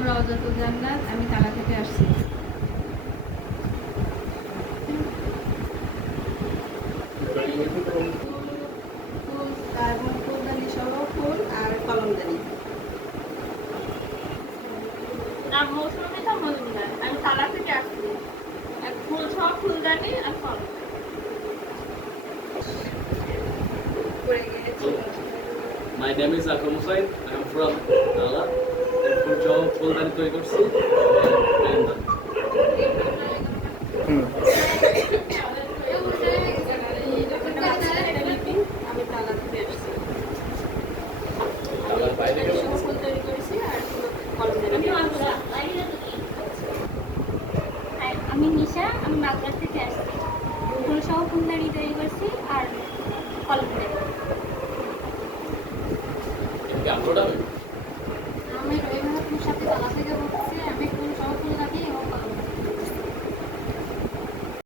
নাম রওজাতুল জান্নাত, আমি তালা থেকে আসছি। তারপর ফুলদানি সহ ফুল আর কলমদানি। নাম মৌসুমী তো মজুমদার, আমি তালা থেকে আসছি। এক ফুল সহ ফুলদানি আর ফল। My name is Akram Hussain. I am from Nala. ফুল সহ ফুলদানি তৈরি করছি। আমি তালা থেকে আসছি। তালার বাইরে গেলে ফুল তৈরি করেছি আর কলমদানি। আমি নিশা, আমি বাগদার থেকে আসছি। ফুল সহ ফুলদানি তৈরি করছি